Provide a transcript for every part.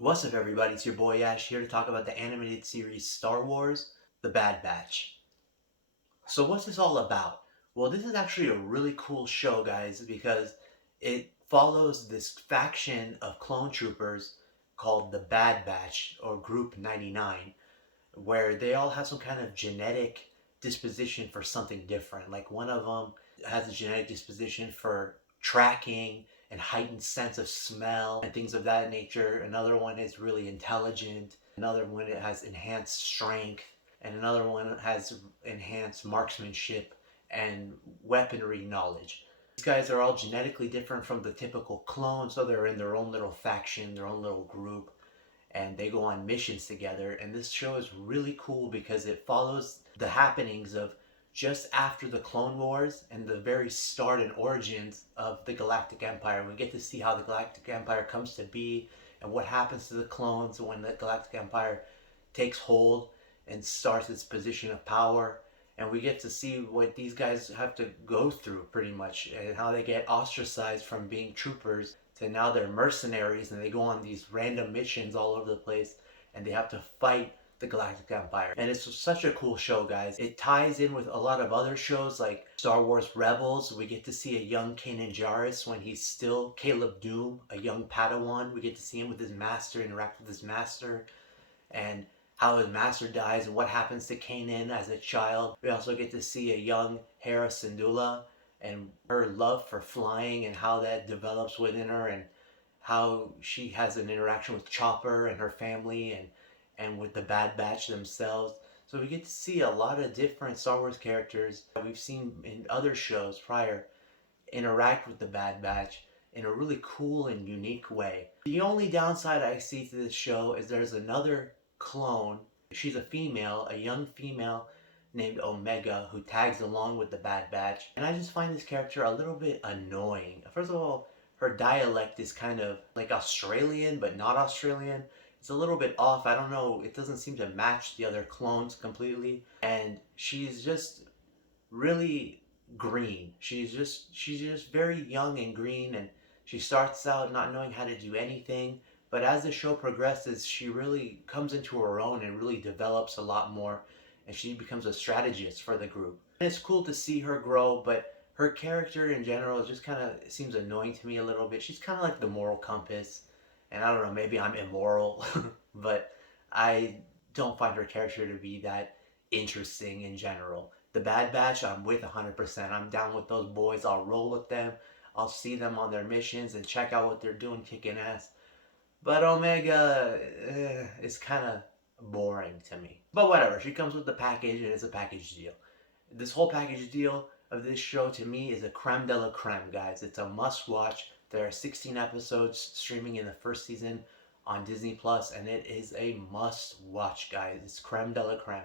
What's up, everybody? It's your boy Ash here to talk about the animated series Star Wars The Bad Batch. So, what's this all about? Well, this is actually a really cool show, guys, because it follows this faction of clone troopers called the Bad Batch or Group 99, where they all have some kind of genetic disposition for something different. Like one of them has a genetic disposition for tracking and heightened sense of smell and things of that nature. Another one is really intelligent. Another one has enhanced strength. And another one has enhanced marksmanship and weaponry knowledge. These guys are all genetically different from the typical clones, so they're in their own little faction, their own little group, and they go on missions together. And this show is really cool because it follows the happenings of just after the Clone Wars and the very start and origins of the Galactic Empire. We get to see how the Galactic Empire comes to be and what happens to the clones when the Galactic Empire takes hold and starts its position of power. And we get to see what these guys have to go through pretty much, and how they get ostracized from being troopers to now they're mercenaries and they go on these random missions all over the place and they have to fight the Galactic Empire. And it's such a cool show, guys. It ties in with a lot of other shows like Star Wars Rebels. We get to see a young Kanan Jarrus when he's still Caleb Doom, a young Padawan. We get to see him with his master, interact with his master, and how his master dies and what happens to Kanan as a child. We also get to see a young Hera Syndulla and her love for flying and how that develops within her, and how she has an interaction with Chopper and her family, and with the Bad Batch themselves. So we get to see a lot of different Star Wars characters that we've seen in other shows prior interact with the Bad Batch in a really cool and unique way. The only downside I see to this show is there's another clone. She's a female, a young female named Omega, who tags along with the Bad Batch. And I just find this character a little bit annoying. First of all, her dialect is kind of like Australian, but not Australian. It's a little bit off. I don't know. It doesn't seem to match the other clones completely. And she's just really green. She's just very young and green, and she starts out not knowing how to do anything. But as the show progresses, she really comes into her own and really develops a lot more, and she becomes a strategist for the group. And it's cool to see her grow, but her character in general just kind of seems annoying to me a little bit. She's kind of like the moral compass, and I don't know, maybe I'm immoral, but I don't find her character to be that interesting in general. The Bad Batch, I'm with 100%. I'm down with those boys. I'll roll with them. I'll see them on their missions and check out what they're doing, kicking ass. But Omega is kind of boring to me. But whatever, she comes with the package and it's a package deal. This whole package deal of this show to me is a creme de la creme, guys. It's a must watch. There are 16 episodes streaming in the first season on Disney Plus, and it is a must watch, guys. It's creme de la creme.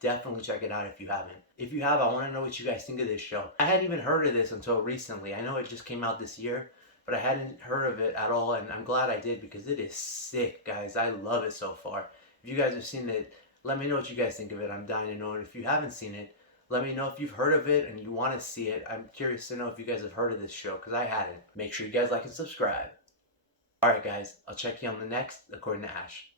Definitely check it out if you haven't. If you have, I want to know what you guys think of this show. I hadn't even heard of this until recently. I know it just came out this year, but I hadn't heard of it at all, and I'm glad I did because it is sick, guys. I love it so far. If you guys have seen it, let me know what you guys think of it. I'm dying to know. And if you haven't seen it, let me know if you've heard of it and you want to see it. I'm curious to know if you guys have heard of this show because I hadn't. Make sure you guys like and subscribe. Alright, guys. I'll check you on the next According to Ash.